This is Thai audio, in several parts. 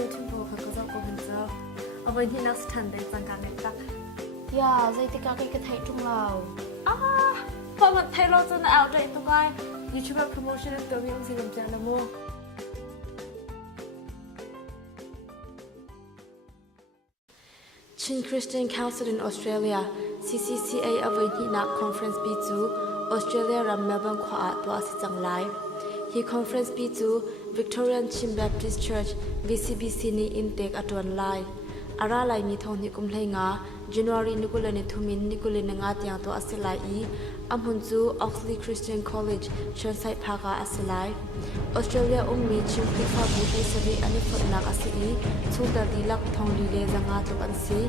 YouTube 播客ก็จะกูเห็นเจ้าเอาไว้ที่นักสถานได้จังการเน็ตตักอย่าใจติกากิกระไทยจุงเราพอมันไทยเราจะเอาใจตัวไง YouTube promotion ตัววิ่งสิลำจันละโมชิน Christian Council in Australia CCCA เอาไว้ที่นัก Conference B2 Australia รำเมลเบิร์นขวาตัวสิจังไลฟ์ฮี Conference B2 Victorian Chin Baptist Church VCBC นี่ intake อัตวันไลฟ์อาราไลมีทองนิกุมไลงา January นิกุลนิทุมินนิกุลนงาเตียงตัวอัสไลอัมพุนจู Oxley Christian College เชิญไซพากาอัสไลAustralia มีชิมพิฟาบูติสรีอันนี้ฝนนักอัสอีชุดดีลักทองดีเลจังาตุกันซี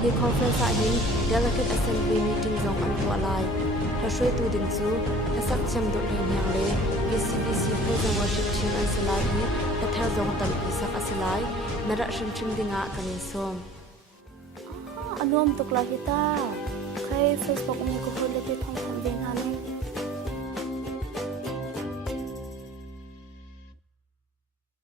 ฮี Conference นี้ Delegate Assembly Meeting จงอันตัวไลถ้าช่วยตัวดึงจูถ้าสักเชมดุเรียนอย่างเลย VCBC เพื่อจะ worship team อัสไลถ้าเท่าจงตันอีสักอัสไลนระชิมดิ่งะกันนิสมอันนู้มตุกลาฮิตาใคร Facebook มีกูคนเล็กทองเวียนหานุ